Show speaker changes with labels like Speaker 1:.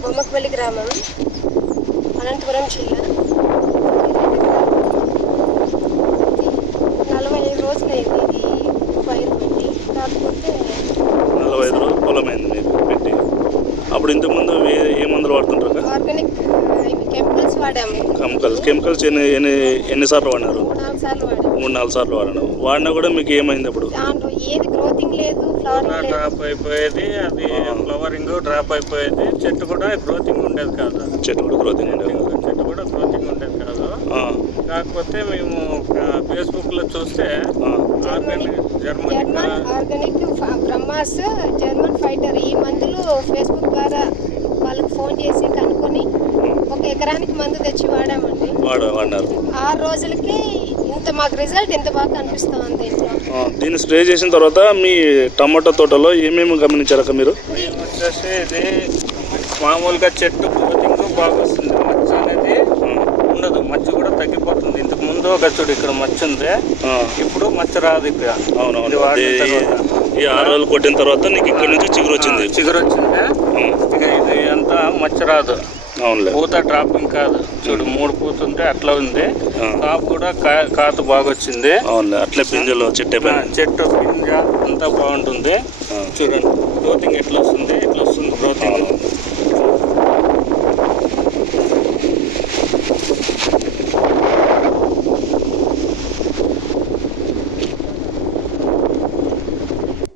Speaker 1: బొమ్మకపల్లి గ్రామం, అనంతపురం జిల్లా. 45 రోజులైంది ఇది పైరు పెట్టి. కాకపోతే
Speaker 2: 45 రోజులు పొలమైంది మీకు పెట్టి. అప్పుడు ఇంతకుముందు ఏ మందులు వాడుతుంటారు?
Speaker 1: ఆర్గానిక్ కెమికల్స్ వాడాము.
Speaker 2: కెమికల్స్ ఎన్నిసార్లు వాడినారు?
Speaker 1: 3-4 సార్లు వాడాము.
Speaker 2: 3-4 సార్లు వాడినారు. వాడినా కూడా మీకు ఏమైంది అప్పుడు?
Speaker 1: దాంట్లో ఏది గ్రోతింగ్ లేదు, ఫ్లవరింగ్ లేదు.
Speaker 3: డ్రాప్ అయిపోయేది, అది ఫ్లవరింగ్ డ్రాప్ అయిపోయేది. చెట్టు కూడా గ్రోతింగ్ ఉండేది కాదు.
Speaker 2: చెట్టు కూడా గ్రోతింగ్ ఉండేది
Speaker 3: కాదు. కాకపోతే మేము ఫేస్బుక్లో చూస్తే
Speaker 1: జర్మన్ ఆర్గానిక్ బ్రహ్మాస్, జర్మన్ ఫైటర్ ఈ మందులు ఫేస్బుక్ ద్వారా వాళ్ళకి ఫోన్ చేసి కనుక్కొని 1 ఎకరానికి మందు తెచ్చి వాడామండి.
Speaker 2: వాడినారు.
Speaker 1: 6 రోజులకి మాకు రిజల్ట్ ఇంత బాగా కనిపిస్తుంది.
Speaker 2: దీన్ని స్ప్రే చేసిన తర్వాత మీ టమాటో తోటలో ఏమేమి గమనించారక మీరు?
Speaker 3: మేము వచ్చేసి ఇది మామూలుగా చెట్టు గ్రోతింగ్ బాగా వస్తుంది. మచ్చ అనేది ఉండదు, మచ్చ కూడా తగ్గిపోతుంది. ఇంతకు ముందు ఒక చూడు ఇక్కడ మచ్చ ఉంది, ఇప్పుడు మచ్చ రాదు ఇక్కడ.
Speaker 2: అవునవును. ఈ 6 రోజులు కొట్టిన తర్వాత నీకు ఇక్కడ నుంచి చిగురు వచ్చింది.
Speaker 3: ఇక ఇది అంతా మచ్చ రాదు.
Speaker 2: అవునులే.
Speaker 3: పూత డ్రాపింగ్ కాదు. చూడు 3 పూత ఉంటే అట్లా ఉంది. కాపు కూడా కాత బాగా వచ్చింది.
Speaker 2: అవునులే. అట్లే పింజలు చెట్టు
Speaker 3: పింజ అంతా బాగుంటుంది. చూడండి గ్రోతింగ్ ఎట్లా వస్తుంది.